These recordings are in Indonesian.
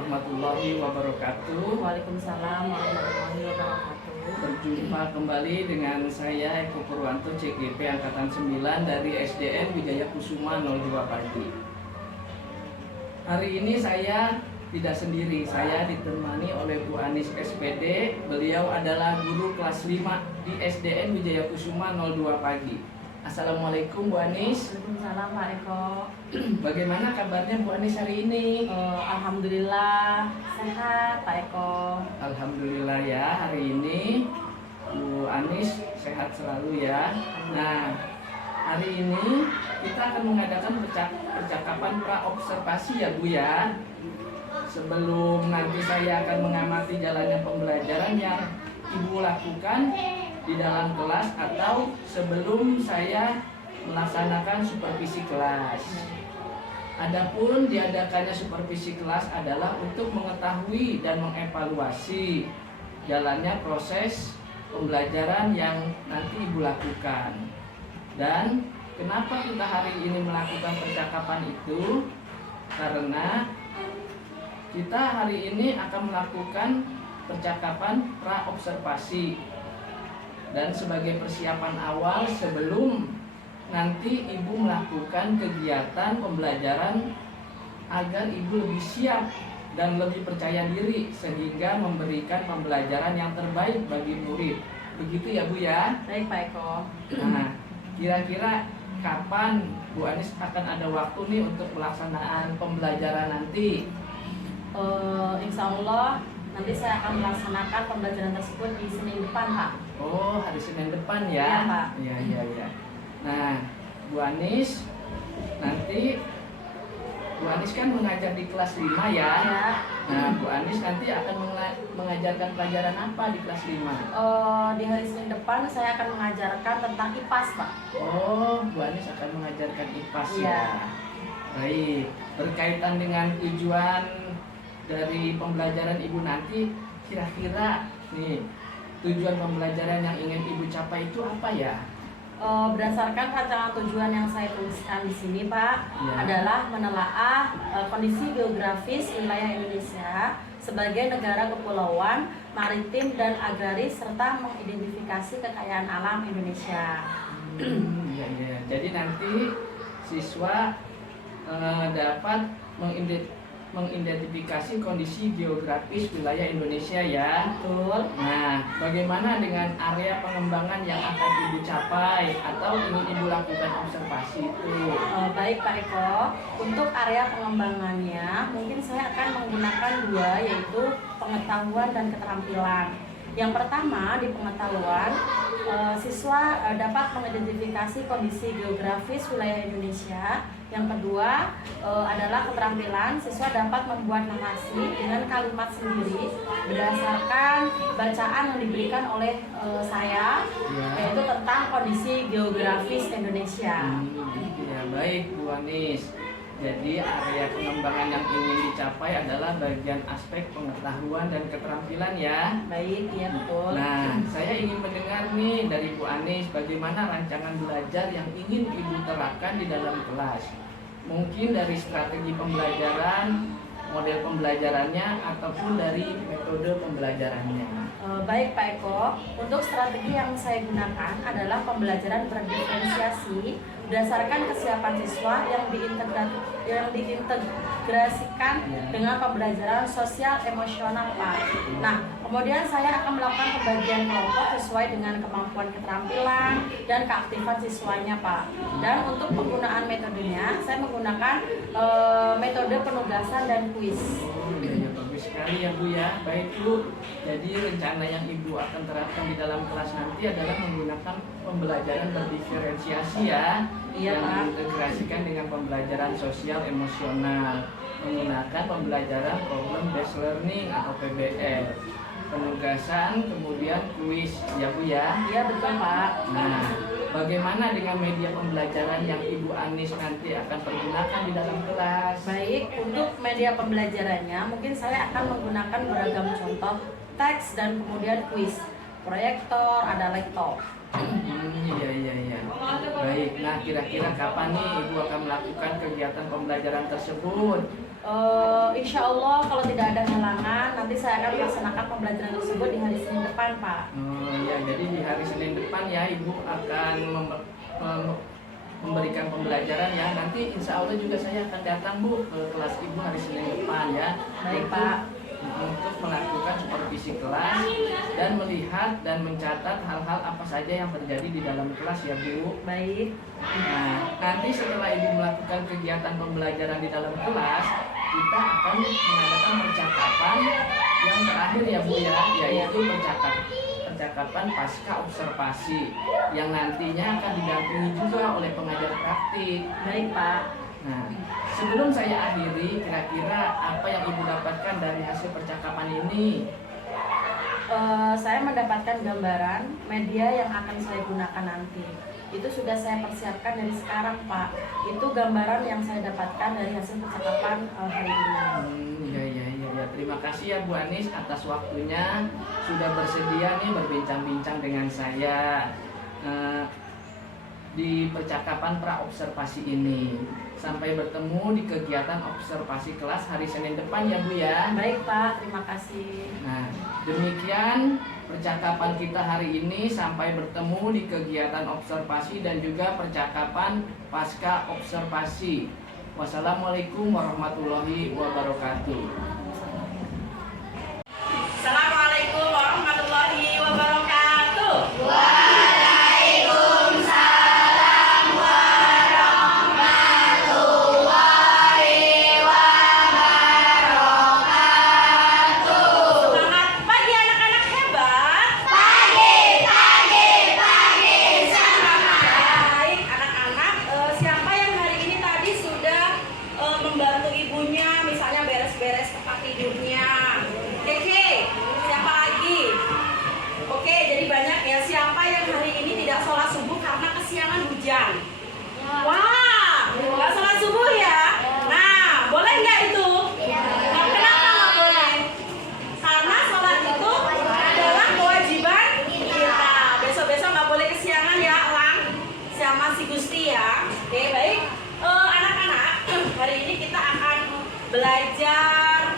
warahmatullahi wabarakatuh. Waalaikumsalam warahmatullahi wabarakatuh. Berjumpa kembali dengan saya Eko Purwanto CGP Angkatan 9 dari SDN Wijaya Kusuma 02 Pagi. Hari ini saya tidak sendiri, saya ditemani oleh Bu Anis SPD. Beliau adalah guru kelas 5 di SDN Wijaya Kusuma 02 Pagi. Assalamualaikum Bu Anis. Waalaikumsalam Pak Eko. Bagaimana kabarnya Bu Anis hari ini? Alhamdulillah sehat Pak Eko. Alhamdulillah ya, hari ini Bu Anis sehat selalu ya. Nah, hari ini kita akan mengadakan percakapan pra-observasi ya Bu ya. Sebelum nanti saya akan mengamati jalannya pembelajaran yang Ibu lakukan di dalam kelas atau sebelum saya melaksanakan supervisi kelas. Adapun diadakannya supervisi kelas adalah untuk mengetahui dan mengevaluasi jalannya proses pembelajaran yang nanti Ibu lakukan. Dan kenapa kita hari ini melakukan percakapan itu? Karena kita hari ini akan melakukan percakapan pra-observasi. Dan sebagai persiapan awal sebelum nanti Ibu melakukan kegiatan pembelajaran agar Ibu lebih siap dan lebih percaya diri sehingga memberikan pembelajaran yang terbaik bagi murid. Begitu ya Bu ya? Baik Pak Eko. Nah, kira-kira kapan Bu Anis akan ada waktu nih untuk pelaksanaan pembelajaran nanti? Insya Allah nanti saya akan melaksanakan pembelajaran tersebut di Senin depan Pak. Oh, hari Senin depan Iya, ya? Pak. Iya. Nah, Bu Anis, nanti Bu Anis kan mengajar di kelas 5 ya? Ya. Nah, Bu Anis nanti akan mengajarkan pelajaran apa di kelas 5? Di hari Senin depan saya akan mengajarkan tentang IPAS Pak. Oh, Bu Anis akan mengajarkan IPAS Iya. ya? Baik, berkaitan dengan tujuan dari pembelajaran Ibu nanti, kira-kira nih tujuan pembelajaran yang ingin Ibu capai itu apa ya? Berdasarkan rancangan tujuan yang saya tuliskan di sini Pak, Ya. adalah menelaah kondisi geografis wilayah Indonesia sebagai negara kepulauan, maritim dan agraris serta mengidentifikasi kekayaan alam Indonesia. Iya. Jadi nanti siswa dapat mengidentifikasi kondisi geografis wilayah Indonesia ya. Betul. Nah, bagaimana dengan area pengembangan yang akan Ibu capai atau ingin Ibu lakukan observasi itu? Baik Pak Eko, untuk area pengembangannya mungkin saya akan menggunakan dua, yaitu pengetahuan dan keterampilan. Yang pertama di pengetahuan, siswa dapat mengidentifikasi kondisi geografis wilayah Indonesia. Yang kedua adalah keterampilan, siswa dapat membuat narasi dengan kalimat sendiri berdasarkan bacaan yang diberikan oleh saya, yaitu tentang kondisi geografis Indonesia. Ya, baik Bu Anis. Jadi area pengembangan yang ingin dicapai adalah bagian aspek pengetahuan dan keterampilan ya. Baik, iya betul. Nah, saya ingin mendengar nih dari Bu Anis bagaimana rancangan belajar yang ingin Ibu terapkan di dalam kelas. Mungkin dari strategi pembelajaran, model pembelajarannya, ataupun dari metode pembelajarannya. Baik Pak Eko, untuk strategi yang saya gunakan adalah pembelajaran berdiferensiasi berdasarkan kesiapan siswa yang diintegrasikan dengan pembelajaran sosial emosional Pak. Nah, kemudian saya akan melakukan pembagian kelompok sesuai dengan kemampuan keterampilan dan keaktifan siswanya Pak. Dan untuk penggunaan metodenya, saya menggunakan metode penugasan dan kuis. Ya, bagus sekali ya Bu ya. Baik Bu, jadi rencana yang Ibu akan terapkan di dalam kelas nanti adalah menggunakan pembelajaran berdiferensiasi ya. Iya, yang Pak. diintegrasikan dengan pembelajaran sosial emosional menggunakan pembelajaran problem based learning atau PBL, penugasan, kemudian kuis ya Bu ya. Iya betul Pak. Nah, bagaimana dengan media pembelajaran yang Ibu Anis nanti akan pergunakan di dalam kelas? Baik, untuk media pembelajarannya mungkin saya akan menggunakan beragam contoh teks dan kemudian kuis, proyektor, ada laptop. Iya. Baik, nah kira-kira kapan nih Ibu akan melakukan kegiatan pembelajaran tersebut? Insya Allah kalau tidak ada nanti saya akan melaksanakan pembelajaran tersebut di hari Senin depan, Pak. Oh ya, jadi di hari Senin depan ya Ibu akan memberikan pembelajaran ya. Nanti insya Allah juga saya akan datang Bu ke kelas Ibu hari Senin depan ya. Baik, Pak. Untuk melakukan supervisi kelas dan melihat dan mencatat hal-hal apa saja yang terjadi di dalam kelas ya Bu. Baik. Nah, nanti setelah Ibu melakukan kegiatan pembelajaran di dalam kelas, kita akan mengadakan percakapan yang terakhir ya Bu ya, yaitu percakapan pasca observasi yang nantinya akan didampingi juga oleh pengajar praktik. Baik, Pak. Nah, sebelum saya akhiri, kira-kira apa yang Ibu dapatkan dari hasil percakapan ini? Saya mendapatkan gambaran media yang akan saya gunakan nanti. Itu sudah saya persiapkan dari sekarang, Pak. Itu gambaran yang saya dapatkan dari hasil percakapan hari ini. Ya. Terima kasih ya Bu Anis atas waktunya sudah bersedia nih berbincang-bincang dengan saya di percakapan pra-observasi ini. Sampai bertemu di kegiatan observasi kelas hari Senin depan ya Bu ya. Baik, Pak, terima kasih. Nah, demikian percakapan kita hari ini. Sampai bertemu di kegiatan observasi dan juga percakapan pasca observasi. Wassalamualaikum warahmatullahi wabarakatuh. Assalamualaikum warahmatullahi wabarakatuh. Membantu ibunya misalnya beres-beres tempat tidurnya. Oke, siapa lagi? Oke, jadi banyak ya. Siapa yang hari ini tidak sholat subuh karena kesiangan hujan? Wah, nggak sholat subuh ya? Nah, boleh nggak itu? Nah, kenapa nggak boleh? Karena sholat itu adalah kewajiban kita. Besok-besok nggak boleh kesiangan ya, Lang. Sama si Gusti ya. Oke, baik. Anak-anak, hari ini kita akan belajar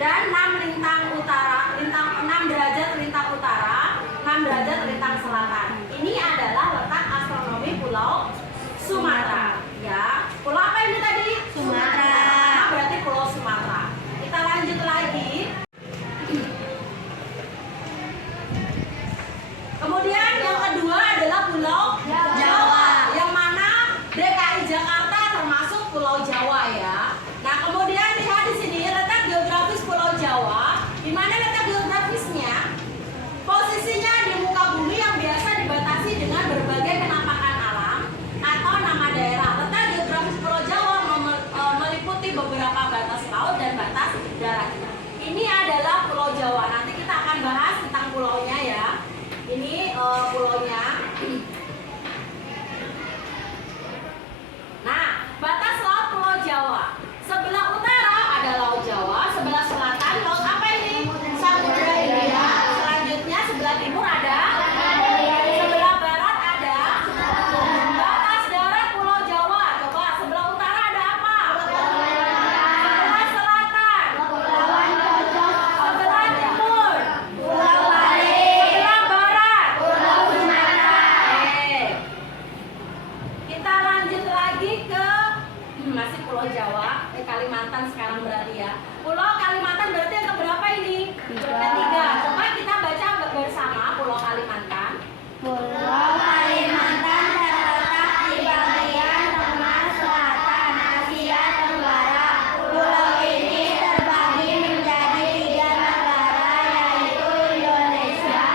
dan 6 lintang utara, 6 derajat lintang utara, 6 derajat lintang selatan. Ini adalah letak astronomi Pulau Sumatera. Ya, pulau apa ini tadi? Sumatera. Nah, berarti Pulau Sumatera. Kita lanjut lagi. Kemudian yang kedua adalah Pulau Jawa, yang mana DKI Jakarta termasuk Pulau Jawa ya. Nah, kemudian lihat di sini letak geografis Pulau Jawa. Di mana letak geografisnya? Posisinya di muka bumi yang biasa dibatasi dengan berbagai penampakan alam atau nama daerah. Letak geografis Pulau Jawa meliputi beberapa batas laut dan batas daratnya. Ini adalah Pulau Jawa. Nanti kita akan bahas tentang pulaunya ya. Ini pulaunya. Nah, batas laut Pulau Jawa. Sebelah utara ada Laut Jawa, sebelah selatan laut apa ini? Samudra Hindia. Selanjutnya sebelah timur ada. Sebelah barat ada. Batas darat Pulau Jawa. Coba sebelah utara ada apa? Sebelah selatan. Sebelah timur. Sebelah barat. Oke. Kita lanjut lagi ke masih Pulau Jawa, Kalimantan sekarang berarti ya. Pulau Kalimantan berarti yang keberapa ini? Ketiga. Coba kita baca bersama Pulau Kalimantan. Pulau Kalimantan terletak di bagian tengah selatan Asia Tenggara. Pulau ini terbagi menjadi 3 negara, yaitu Indonesia,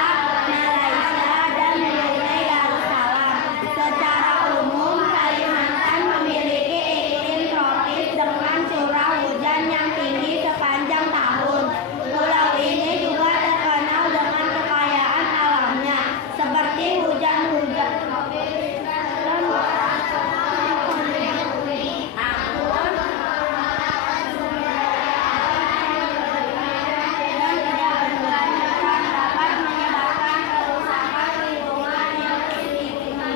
Malaysia, dan Brunei Darussalam. Secara umum, Kalimantan memiliki iklim tropis dengan curah hujan yang tinggi sepanjang tahun. Pulau ini juga terkenal dengan kekayaan alamnya, seperti hujan-hujan tropis dan dapat menyebabkan kerusakan lingkungan yang signifikan.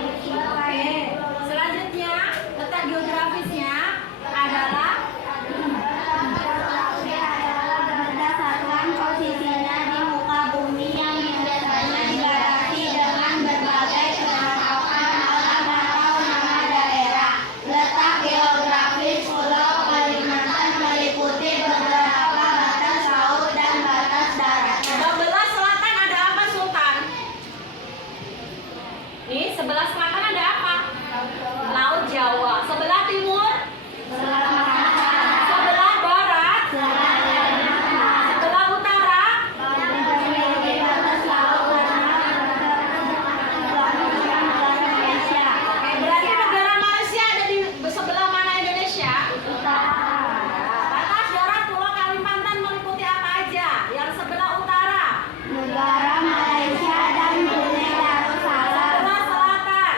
Oke. Selanjutnya letak geografisnya adalah berdasarkan posisinya di muka bumi yang biasanya dibatasi dengan berbagai penampakan alam atau nama daerah. Letak geografis Pulau Kalimantan meliputi beberapa batas laut dan batas darat. sebelah selatan ada apa, Sultan? Nih, sebelah selatan ada apa? Laut Jawa. Sebelah timur? Sebelah barat? Sebelah utara? Memiliki batas laut karena Indonesia. Oke, berarti negara Malaysia ada di sebelah mana Indonesia? Batas darat Pulau Kalimantan meliputi apa aja? Yang sebelah utara? Negara Malaysia dan Brunei Darussalam. Sebelah selatan?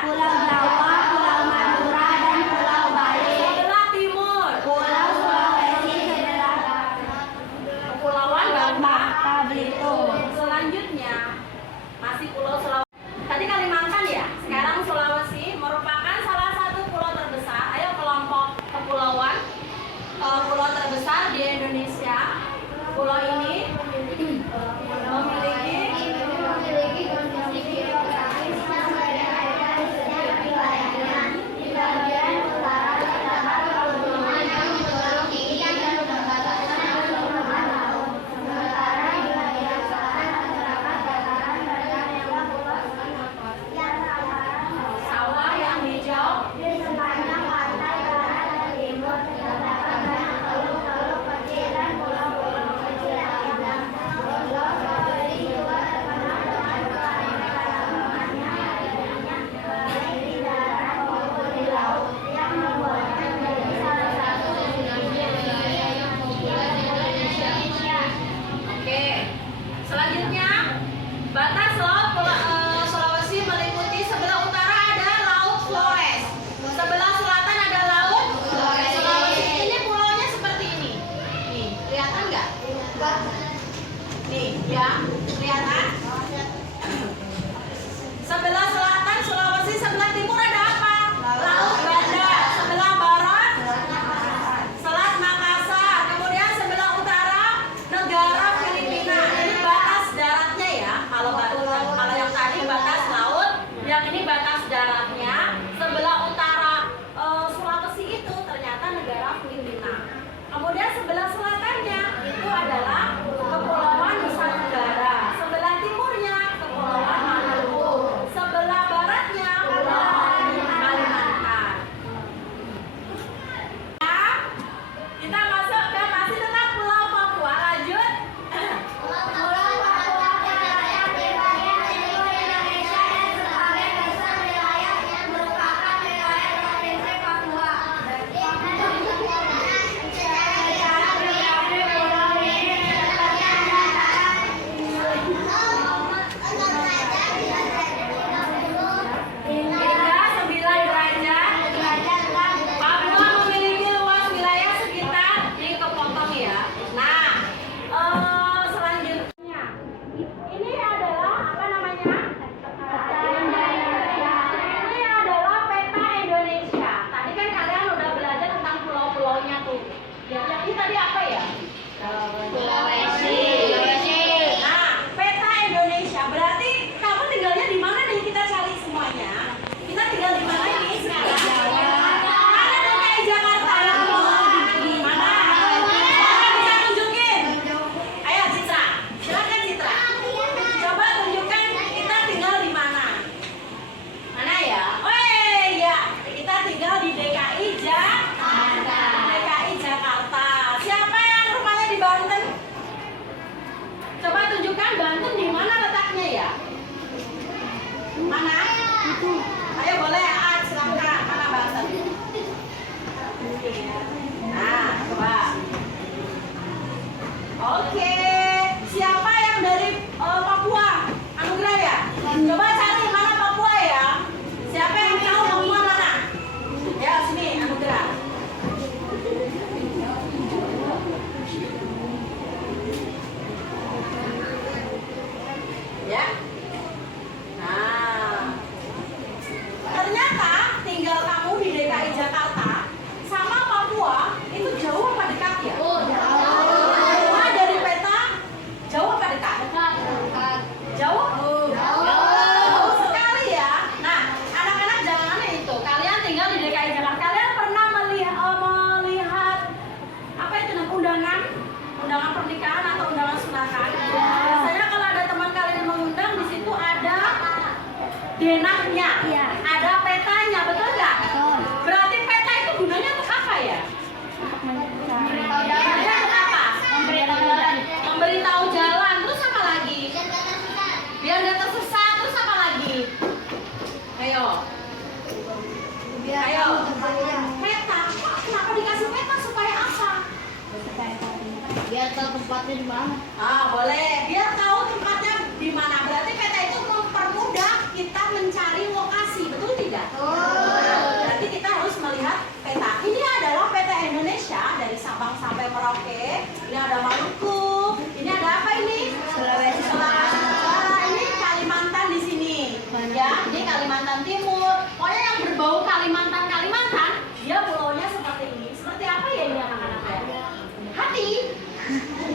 sejarahnya sebelah utara Sulawesi itu ternyata negara Filipina. Kemudian sebelah selatannya itu adalah Kepulauan Nusa Tenggara. Sebelah timurnya Kepulauan Maluku. Sebelah baratnya Kepulauan Kalimantan. Nah, kita masuk ke masih tentang Pulau Papua. Lanjut. Pulau Papua terletak di bagian timur Indonesia dan sebagian besar wilayah yang merupakan wilayah provinsi Papua. Secara geografi pulau ini terletak di antara Hingga 9 derajat. Papua memiliki luas wilayah sekitar ini kepotong ya. Nah, selanjutnya ini adalah apa namanya? Ini adalah peta Indonesia. Tadi kan kalian udah belajar tentang pulau-pulaunya tuh. Yang ini tadi apa ya? Sulawesi. Nah, peta Indonesia berarti kamu tinggalnya di mana nih? Kita cari semuanya. Kita tinggal di mana ini sekarang? Mana DKI Jakarta? Di mana? Siapa bisa tunjukin? Ayo Citra, silakan Citra. Coba tunjukkan kita tinggal di mana? Mana ya? Oh iya, kita tinggal di DKI Jakarta. DKI Jakarta. Siapa yang rumahnya di Banten? Coba tunjukkan Banten di mana letaknya ya? Mana? Ayo boleh, silakan. Mana Banten? Nah, coba. Oke, siapa yang dari Papua? Anugerah ya? Coba cari mana Papua ya? Siapa yang tahu Papua mana? Ya, sini Anugerah. Ya. Nah, ternyata tinggal kamu di DKI Jakarta sama Papua itu jauh apa dekat ya? Nah, dari peta jauh apa dekat? Jauh? Jauh sekali ya. Nah, anak-anak jangan itu. Kalian tinggal di DKI Jakarta. Kalian pernah melihat apa itu namanya undangan pernikahan atau undangan sunatan? Biasanya kalau ada teman kalian yang mengundang di situ ada denahnya, ada petanya, betul nggak? Berarti peta itu gunanya untuk apa ya? Gunanya untuk apa? Memberitahu jalan. Terus apa lagi? Biar nggak tersesat. Terus apa lagi? Ayo. Ayo. Peta. Kok kenapa dikasih peta supaya apa? Biar tahu tempatnya di mana. Ah, boleh. Biar tahu tempatnya di mana. Berarti peta itu mempermudah kita mencari lokasi, betul tidak? Berarti kita harus melihat peta. Ini adalah peta Indonesia dari Sabang sampai Merauke. Ini ada Maluku. Ini ada apa ini? Sulawesi Tenggara. Ini Kalimantan di sini. Ya, ini Kalimantan Timur. Pokoknya yang berbau Kalimantan, dia pulaunya seperti ini. Seperti apa ya ini anak-anak ya? Hati.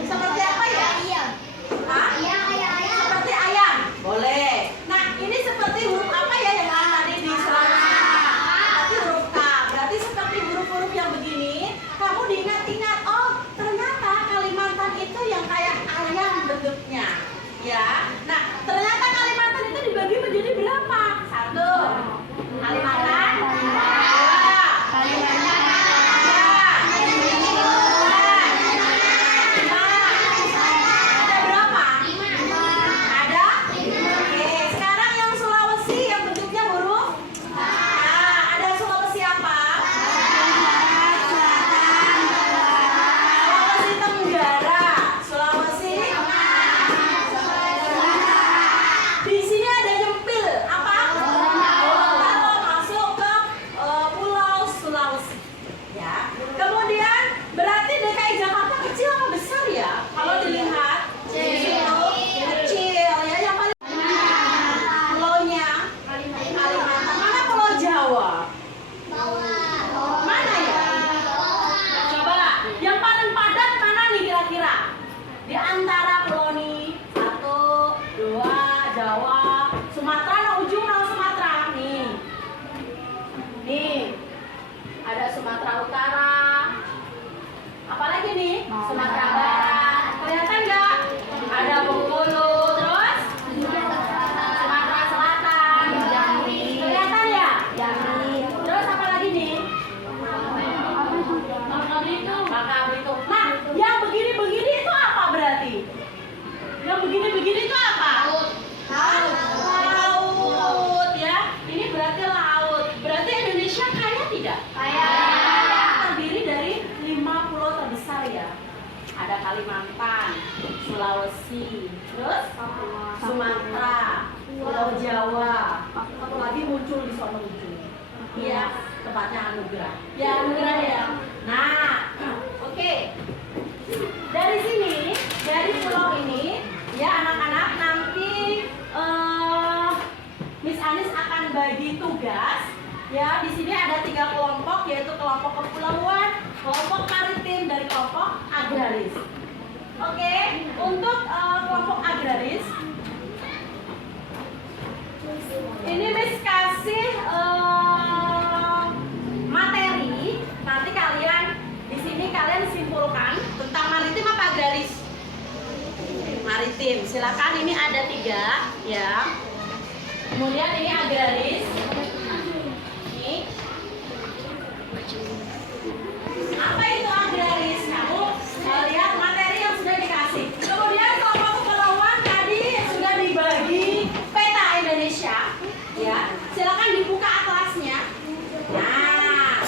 Seperti apa ya? Hah? Seperti ayam. Boleh. Nah, ini seperti huruf apa ya yang Sulawesi, terus Sumatera, Pulau Jawa, satu lagi muncul di sono ujung. Iya, tepatnya Anugerah. Ya, Anugerah ya. Nah, oke. Dari sini, dari pulau ini, ya anak-anak nanti Miss Anis akan bagi tugas. Ya, di sini ada 3 kelompok, yaitu kelompok kepulauan, kelompok maritim, dan kelompok agraris. Oke, untuk kelompok agraris, ini Miss kasih materi. Nanti kalian di sini kalian simpulkan tentang maritim apa agraris? Maritim. Silakan, ini ada 3 ya. Kemudian ini agraris. Ini. Apa itu agraris? Kamu lihat materi yang sudah dikasih. Kemudian kelompok kepulauan tadi sudah dibagi peta Indonesia. Ya, silakan dibuka atlasnya. Nah,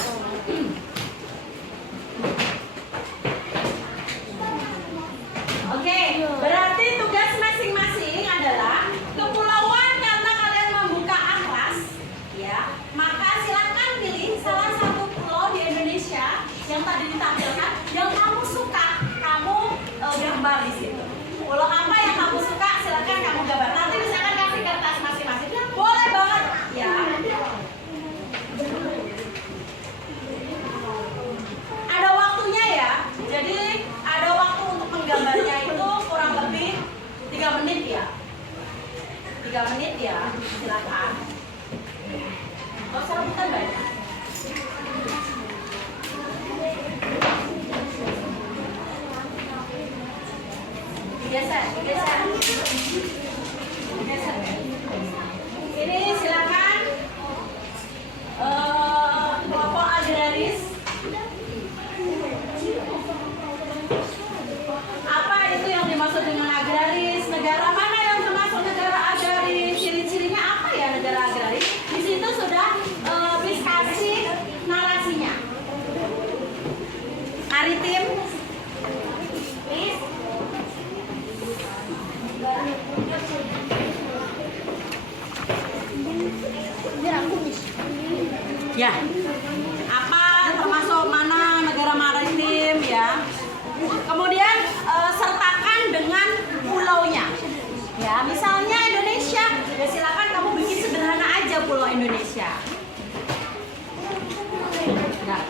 oke, berarti tugas masing-masing adalah kepulauan. Karena kalian membuka atlas, ya, maka silakan pilih salah satu pulau di Indonesia yang tadi ditampilkan, yang kamu suka, kamu gambar di situ. Pulau apa yang kamu suka, silakan kamu gambar. Nanti misalkan kasih kertas masing-masing, boleh banget, ya. Ada waktunya ya, jadi ada waktu untuk menggambarnya itu kurang lebih 3 menit ya. 3 menit ya, silakan. Gak usah rebutan banyak. Geser. Ini silakan kelompok agraris. Apa itu yang dimaksud dengan agraris? Negara mana yang termasuk negara agraris? Ciri-cirinya apa ya negara agraris? Di situ sudah kasih narasinya. Maritim. Ya, apa termasuk mana negara maritim ya? Kemudian sertakan dengan pulaunya. Ya, misalnya Indonesia, ya silakan kamu bikin sederhana aja pulau Indonesia. Nah.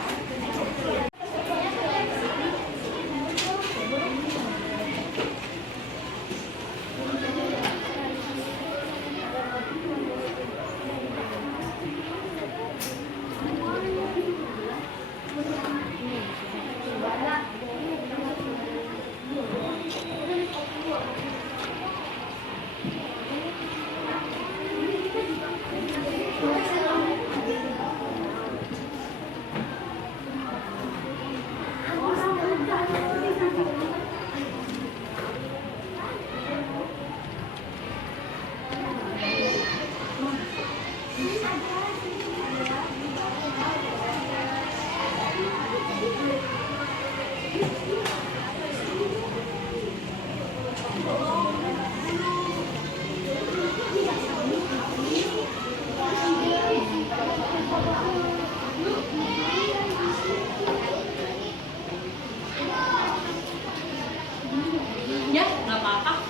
Ya, nggak apa-apa.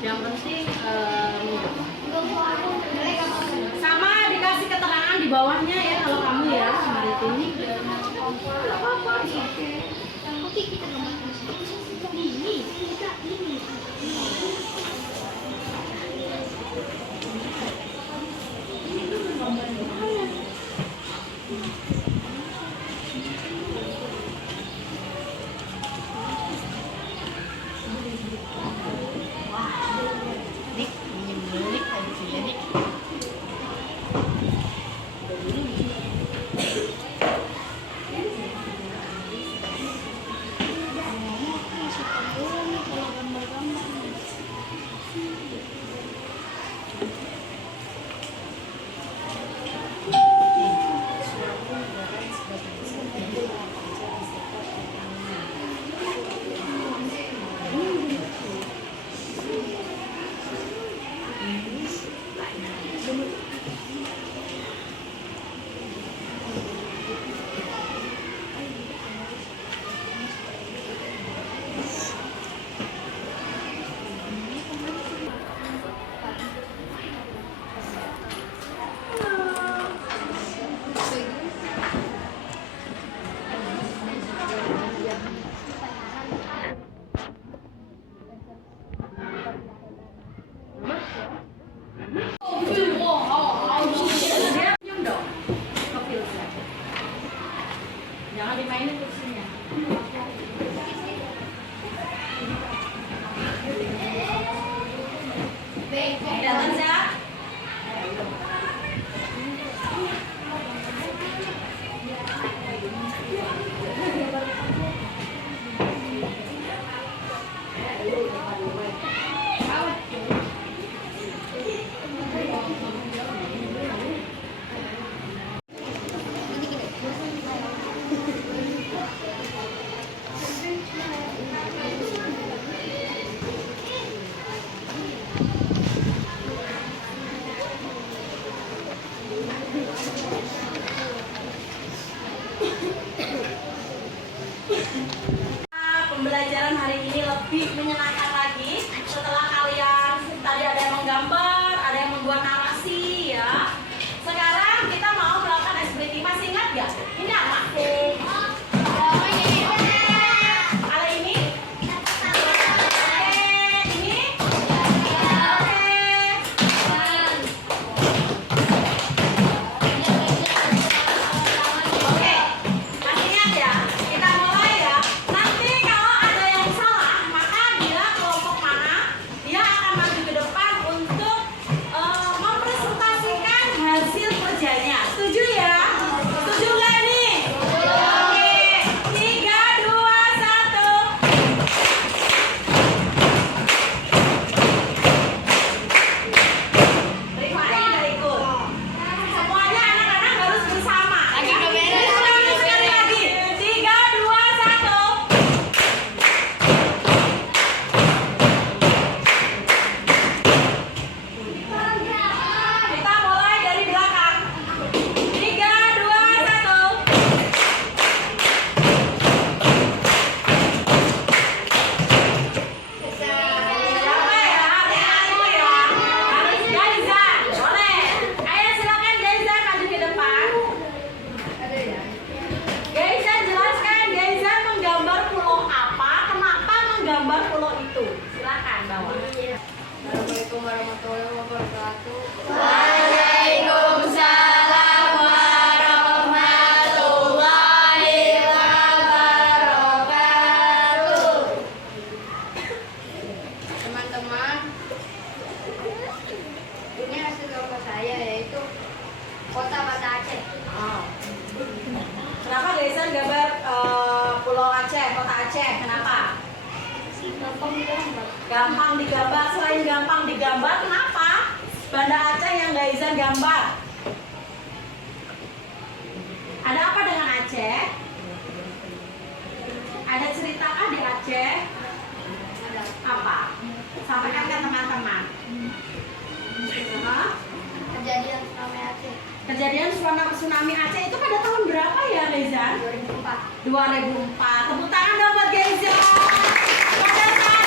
Yang penting sama dikasih keterangan di bawahnya ya kalau kamu ya maritim. Nggak apa-apa. Oke, kita gambarkan ini. Gaizan gambar Pulau Aceh, Kota Aceh. Kenapa? Gampang digambar. Selain gampang digambar, kenapa Banda Aceh yang Gaizan gambar? Ada apa dengan Aceh? Ada ceritakah di Aceh? Apa? Sampaikan ke teman-teman. Hah? Kejadian tsunami Aceh Kejadian tsunami Aceh itu pada tahun berapa ya, Gaizan? 2004. 2004. Tepuk tangan dong buat Gaizan. Pada saat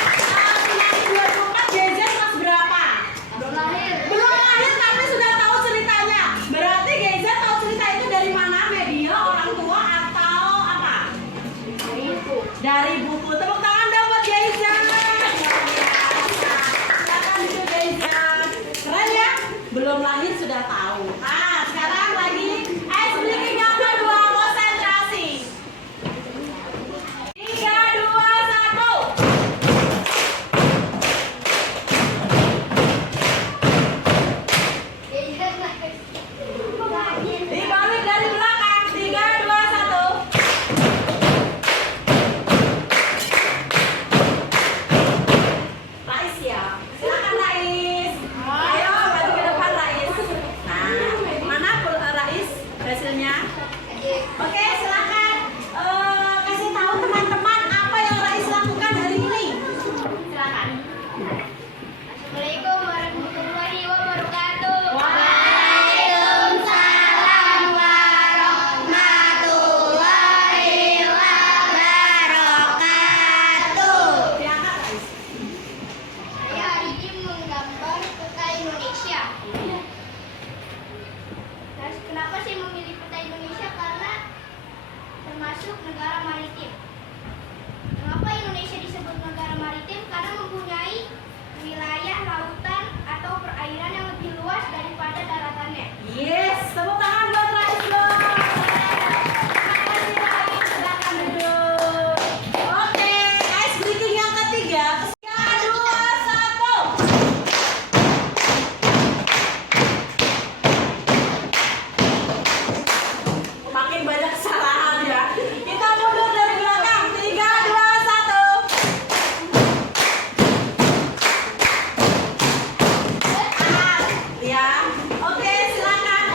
tsunami 2004, Gaizan kelas berapa? Belum lahir. Belum lahir tapi sudah tahu ceritanya. Berarti Gaizan tahu cerita itu dari mana? Media, orang tua, atau apa? Dari buku. Tepuk tangan dong buat Gaizan. Silakan duduk Gaizan. Keren ya? Belum lahir sudah tahu. Nah, sekarang lagi ice breaking yang kedua, konsentrasi. 3, 2, 1. Dibalik dari belakang. 3, 2, 1. Rais ya. Silakan Rais. Ayo maju ke depan Rais. Nah, mana Rais hasilnya? Oke, silakan kasih tahu teman-teman apa yang Rais lakukan hari ini. Silakan. Assalamualaikum warahmatullahi wabarakatuh. Waalaikumsalam warahmatullahi wabarakatuh. Silakan Rais. Saya hari ini menggambar peta Indonesia. Terus kenapa saya memilih peta Indonesia? Karena termasuk negara maritim. Kenapa Indonesia disebut negara maritim? Karena mempunyai wilayah lautan atau perairan yang lebih luas daripada daratannya. Yes, tepuk tangan buat Rais dong. Makasih Rais, silakan duduk. Oke, ice breaking yang ketiga. 3, 2, 1. Makin banyak kesalahan ya. Kita mundur dari belakang. 3, 2, 1. Ya. Oke, silakan.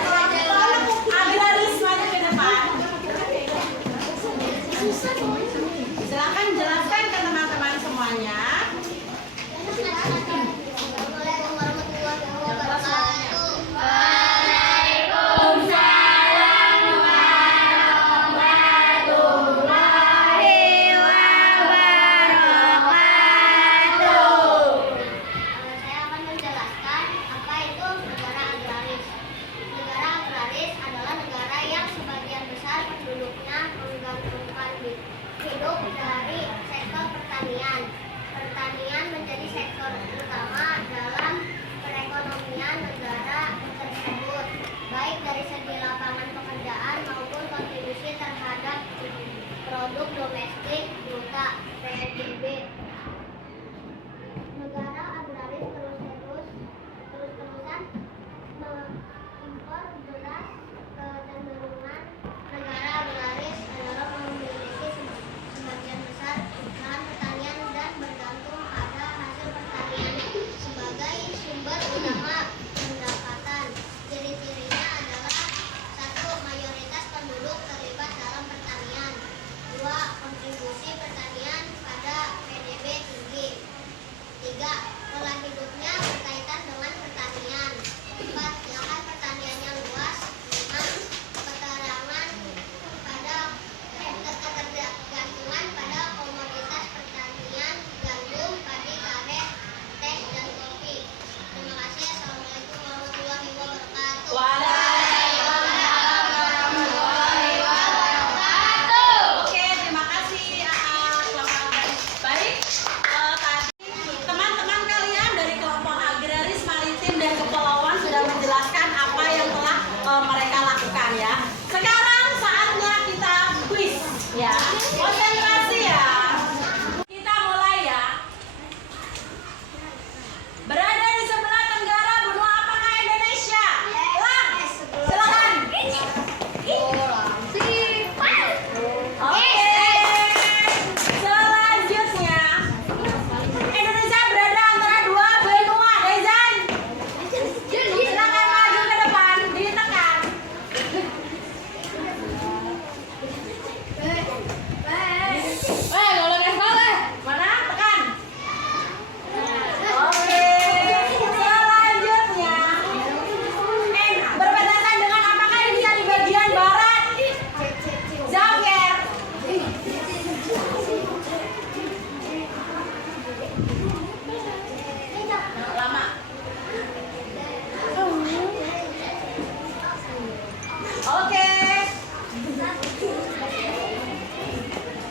Oke.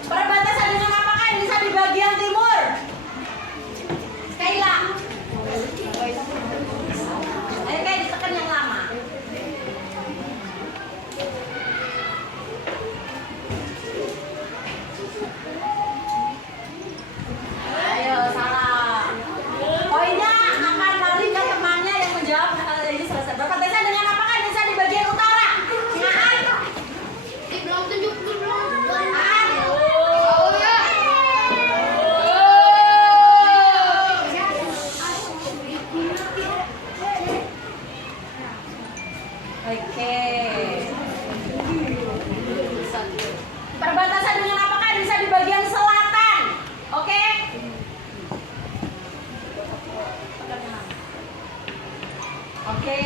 Perbatasan dengan apakah Indonesia di bagian timur? Kaila. Ayo kayak ditekan yang lama. Ayo salah. Poinnya akan balik ke temannya yang menjawab ini selesai. Berbatasan dengan apakah Indonesia di bagian utara? Naan. Belum tunjuk dulu. Naan. Oke. Perbatasan dengan apakah Indonesia di bagian selatan? Oke. Oke.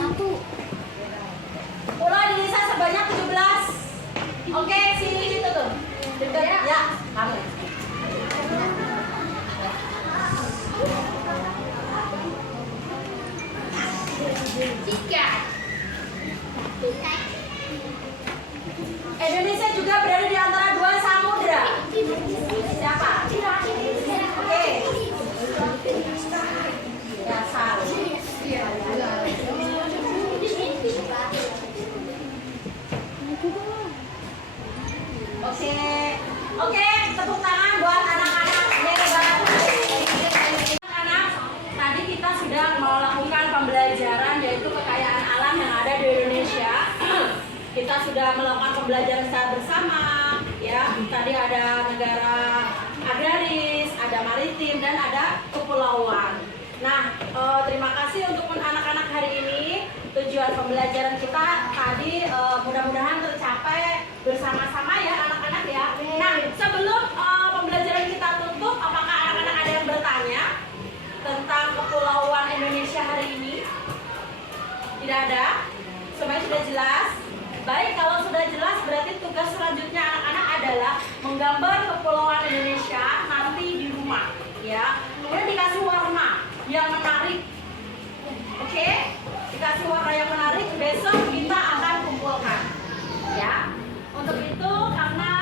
Satu. Pulau Indonesia sebanyak 17. Oke, sini itu tuh. Dekat ya, kamu. Tiga. Indonesia juga berada di antara dua samudra. Siapa? Oke. Ya, salah. Oke. Oke, tepuk tangan buat anak-anak hebat. Anak-anak, tadi kita sudah melakukan pembelajaran yaitu kekayaan alam yang ada di Indonesia. Kita sudah melakukan pembelajaran secara bersama, ya. Tadi ada negara agraris, ada maritim, dan ada kepulauan. Nah, terima kasih untuk anak-anak hari ini. Tujuan pembelajaran kita tadi mudah-mudahan tercapai bersama-sama ya anak-anak ya. Nah, sebelum pembelajaran kita tutup, apakah anak-anak ada yang bertanya tentang kepulauan Indonesia hari ini? Tidak ada? Semuanya sudah jelas? Baik, kalau sudah jelas berarti tugas selanjutnya anak-anak adalah menggambar kepulauan Indonesia nanti di rumah ya. Kemudian dikasih warna yang menarik. Oke? Dikasih warna yang menarik, besok kita akan kumpulkan. Ya. Untuk itu karena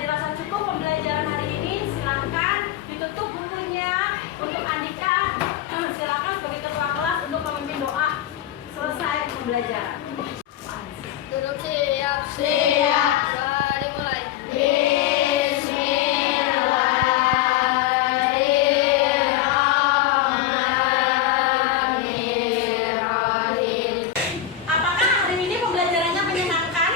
dirasa cukup pembelajaran hari ini, silakan ditutup bukunya. Untuk Andika, silakan sebagai ketua kelas untuk memimpin doa selesai pembelajaran. Duduk siap. Siap. Mari mulai. Apakah hari ini pembelajarannya menyenangkan?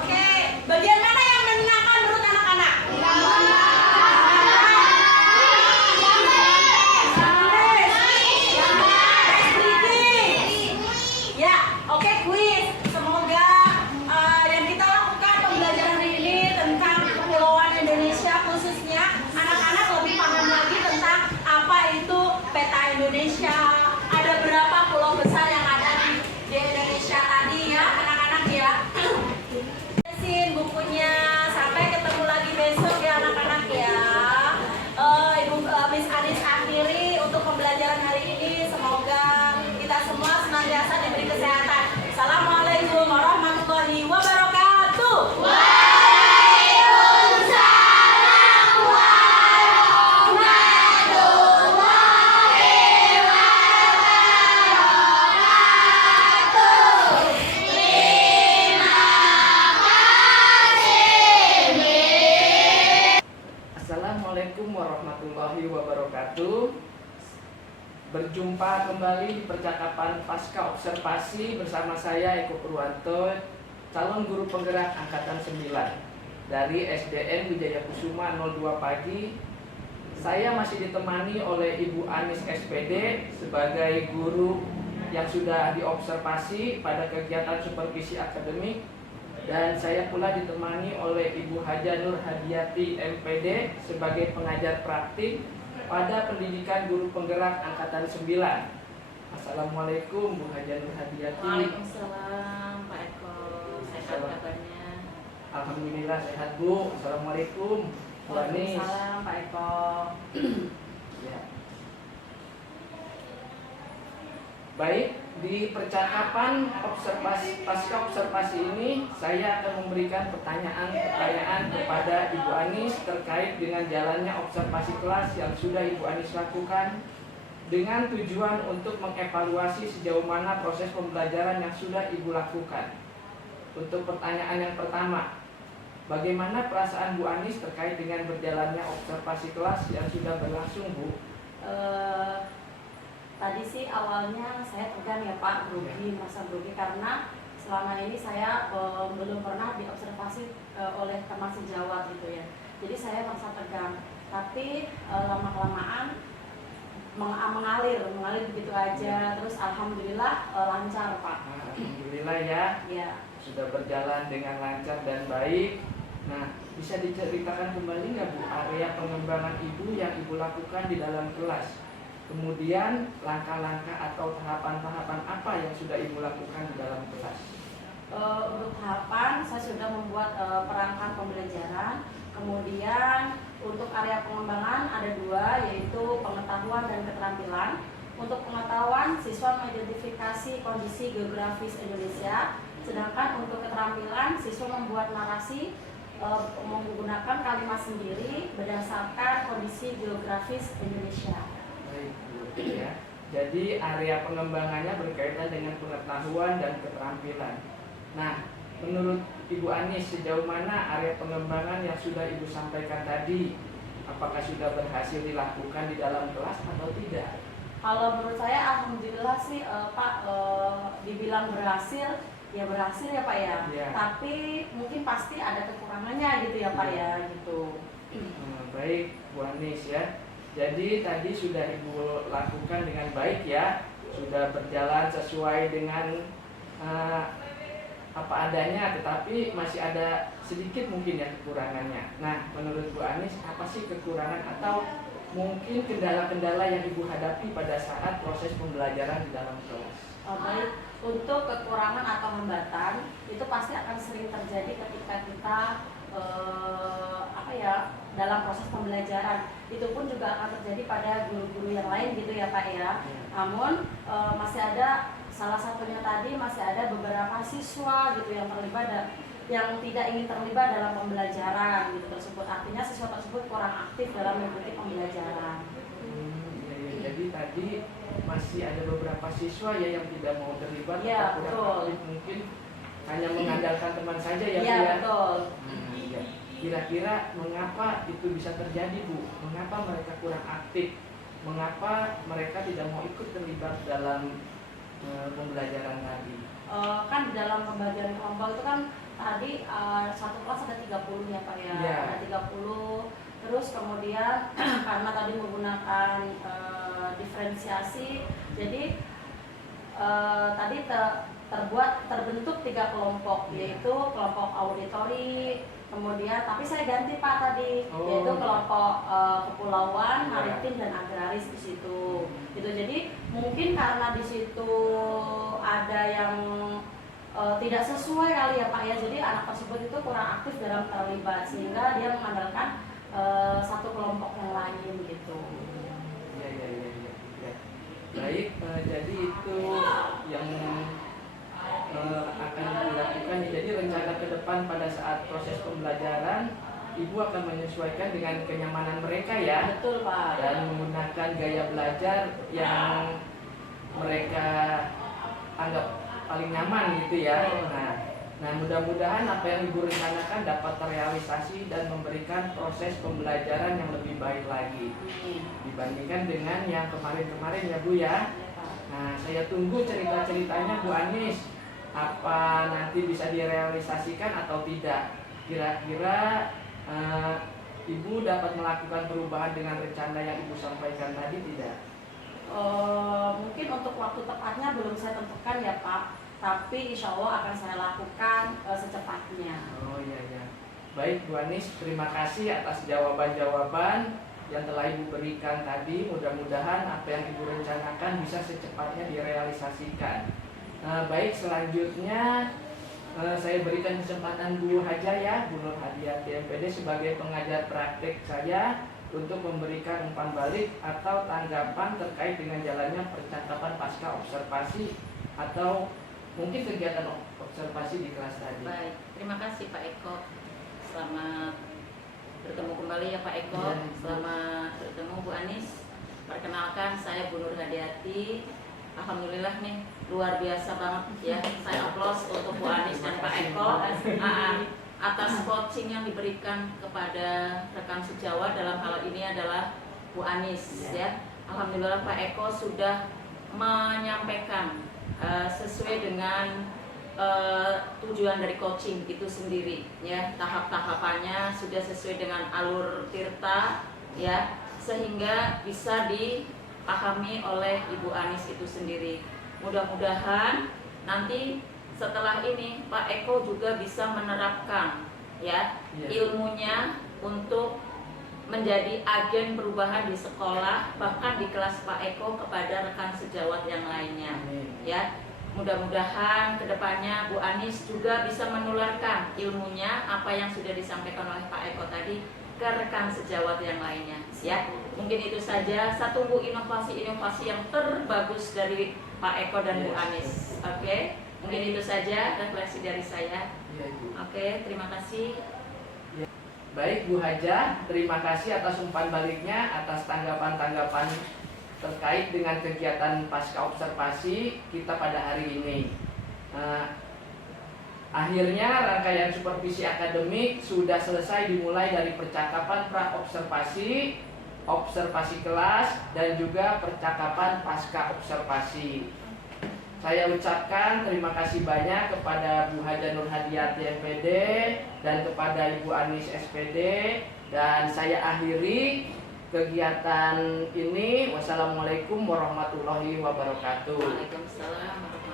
Oke. Bagian mana yang menyenangkan menurut anak-anak? Ya, oke, kuis. Semoga yang kita lakukan pembelajaran hari ini tentang kepulauan Indonesia khususnya anak-anak lebih paham lagi tentang apa itu peta Indonesia. Ada berapa pulau besar yang ada di Indonesia tadi ya, anak-anak ya. Beresin bukunya. Sampai ketemu lagi besok ya anak-anak ya. Ibu Miss Anis akhiri untuk pembelajaran hari ini. Semoga kita semua senantiasa diberi kesehatan. Assalamualaikum warahmatullahi wabarakatuh. Assalamualaikum warahmatullahi wabarakatuh. Berjumpa kembali di percakapan pasca observasi bersama saya Eko Purwanto, calon guru penggerak angkatan 9 dari SDN Wijaya Kusuma 02 Pagi. Saya masih ditemani oleh Ibu Anis SPD sebagai guru yang sudah diobservasi pada kegiatan supervisi akademik, dan saya pula ditemani oleh Ibu Haja Nur Hadiati MPD sebagai pengajar praktik pada pendidikan guru penggerak angkatan 9. Assalamualaikum Bu Haja Nur Hadiati. Waalaikumsalam Pak Eko. Sehat kabarnya? Alhamdulillah sehat Bu. Assalamualaikum Bu Anis. Waalaikumsalam Pak Eko. Ya. Baik, di percakapan pasca observasi ini saya akan memberikan pertanyaan-pertanyaan kepada Ibu Anis terkait dengan jalannya observasi kelas yang sudah Ibu Anis lakukan dengan tujuan untuk mengevaluasi sejauh mana proses pembelajaran yang sudah Ibu lakukan. Untuk pertanyaan yang pertama, bagaimana perasaan Bu Anis terkait dengan berjalannya observasi kelas yang sudah berlangsung, Bu? Tadi sih awalnya saya tegang ya Pak, grogi, merasa grogi karena selama ini saya belum pernah diobservasi oleh teman sejawat gitu ya. Jadi saya merasa tegang. Tapi lama-kelamaan mengalir begitu aja. Terus alhamdulillah lancar Pak. Alhamdulillah ya. Ya. Sudah berjalan dengan lancar dan baik. Nah, bisa diceritakan kembali nggak Bu area pengembangan Ibu yang Ibu lakukan di dalam kelas? Kemudian langkah-langkah atau tahapan-tahapan apa yang sudah Ibu lakukan di dalam kelas? Untuk tahapan saya sudah membuat perangkat pembelajaran. Kemudian untuk area pengembangan ada 2, yaitu pengetahuan dan keterampilan. Untuk pengetahuan, siswa mengidentifikasi kondisi geografis Indonesia. Sedangkan untuk keterampilan, siswa membuat narasi menggunakan kalimat sendiri berdasarkan kondisi geografis Indonesia. Baik, Bu, ya. Jadi area pengembangannya berkaitan dengan pengetahuan dan keterampilan. Nah, menurut Ibu Anis sejauh mana area pengembangan yang sudah Ibu sampaikan tadi? Apakah sudah berhasil dilakukan di dalam kelas atau tidak? Kalau menurut saya alhamdulillah sih Pak, dibilang berhasil ya Pak ya. Ya. Tapi mungkin pasti ada kekurangannya gitu ya Pak ya gitu. Baik, Bu Anis ya. Jadi tadi sudah Ibu lakukan dengan baik ya, sudah berjalan sesuai dengan apa adanya, tetapi masih ada sedikit mungkin ya kekurangannya. Nah, menurut Bu Anis apa sih kekurangan atau mungkin kendala-kendala yang Ibu hadapi pada saat proses pembelajaran di dalam kelas? Baik, untuk kekurangan atau hambatan itu pasti akan sering terjadi ketika kita dalam proses pembelajaran. Itu pun juga akan terjadi pada guru-guru yang lain gitu ya Pak ya. Namun masih ada, salah satunya tadi masih ada beberapa siswa gitu yang terlibat yang tidak ingin terlibat dalam pembelajaran gitu tersebut. Artinya siswa tersebut kurang aktif dalam mengikuti pembelajaran. Jadi tadi masih ada beberapa siswa ya yang tidak mau terlibat Ya, atau kurang betul. aktif, mungkin hanya mengandalkan teman saja ya Bu Iya ya. betul. Ya. Kira-kira mengapa itu bisa terjadi Bu? Mengapa mereka kurang aktif? Mengapa mereka tidak mau ikut terlibat dalam pembelajaran tadi? Kan di dalam pembagian kelompok itu kan tadi satu kelas ada 30 ya Pak ya. Ya. Ada 30. Terus kemudian karena tadi menggunakan diferensiasi, jadi tadi terbentuk 3 kelompok, yaitu kelompok auditori, kemudian tapi saya ganti Pak tadi, yaitu kelompok kepulauan, maritim dan agraris di situ. Gitu. Jadi mungkin karena di situ ada yang tidak sesuai kali ya Pak ya, jadi anak tersebut itu kurang aktif dalam terlibat sehingga dia mengandalkan satu kelompok yang lain gitu. Ya. Baik, jadi itu yang akan dilakukan. Jadi rencana ke depan pada saat proses pembelajaran, Ibu akan menyesuaikan dengan kenyamanan mereka ya. Betul Pak. Dan menggunakan gaya belajar yang mereka anggap paling nyaman gitu ya. Nah, mudah-mudahan apa yang Ibu rencanakan dapat terrealisasi dan memberikan proses pembelajaran yang lebih baik lagi dibandingkan dengan yang kemarin-kemarin ya Bu ya. Nah, saya tunggu cerita-ceritanya Bu Anis. Apa nanti bisa direalisasikan atau tidak? Kira-kira Ibu dapat melakukan perubahan dengan rencana yang Ibu sampaikan tadi tidak? Mungkin untuk waktu tepatnya belum saya tentukan ya Pak. Tapi insya Allah akan saya lakukan secepatnya. Oh iya. Baik Bu Anis, terima kasih atas jawaban-jawaban yang telah Ibu berikan tadi. Mudah-mudahan apa yang Ibu rencanakan bisa secepatnya direalisasikan. Baik, selanjutnya saya berikan kesempatan Bu Haja ya, Bu Nur Hadiah TMPD sebagai pengajar praktek saya untuk memberikan umpan balik atau tanggapan terkait dengan jalannya percakapan pasca observasi atau mungkin kegiatan observasi di kelas tadi. Baik, terima kasih Pak Eko. Selamat bertemu kembali ya Pak Eko. Ya, Ibu. Selamat bertemu Bu Anis. Perkenalkan, saya Bu Nur Hadiati. Alhamdulillah nih, luar biasa banget ya. Saya aplaus untuk Bu Anis dan Pak Eko atas coaching yang diberikan kepada rekan sejawat. Dalam hal ini adalah Bu Anis ya. Alhamdulillah Pak Eko sudah menyampaikan sesuai dengan tujuan dari coaching itu sendiri ya. Tahap-tahapannya sudah sesuai dengan alur tirta ya, sehingga bisa dipahami oleh Ibu Anis itu sendiri. Mudah-mudahan nanti setelah ini Pak Eko juga bisa menerapkan ya ilmunya untuk menjadi agen perubahan di sekolah, bahkan di kelas Pak Eko kepada rekan sejawat yang lainnya. Ya, mudah-mudahan kedepannya Bu Anis juga bisa menularkan ilmunya apa yang sudah disampaikan oleh Pak Eko tadi ke rekan sejawat yang lainnya. Ya, mungkin itu saja. Saya tunggu inovasi-inovasi yang terbagus dari Pak Eko dan Bu Anis. Oke, mungkin itu saja refleksi dari saya. Oke, terima kasih. Baik Bu Haja, terima kasih atas umpan baliknya, atas tanggapan-tanggapan terkait dengan kegiatan pasca observasi kita pada hari ini. Akhirnya rangkaian supervisi akademik sudah selesai, dimulai dari percakapan pra-observasi, observasi kelas, dan juga percakapan pasca observasi. Saya ucapkan terima kasih banyak kepada Bu Haja Nur Hadiati MPD dan kepada Ibu Anis SPD, dan saya akhiri kegiatan ini. Wassalamualaikum warahmatullahi wabarakatuh. Waalaikumsalam warahmatullahi wabarakatuh.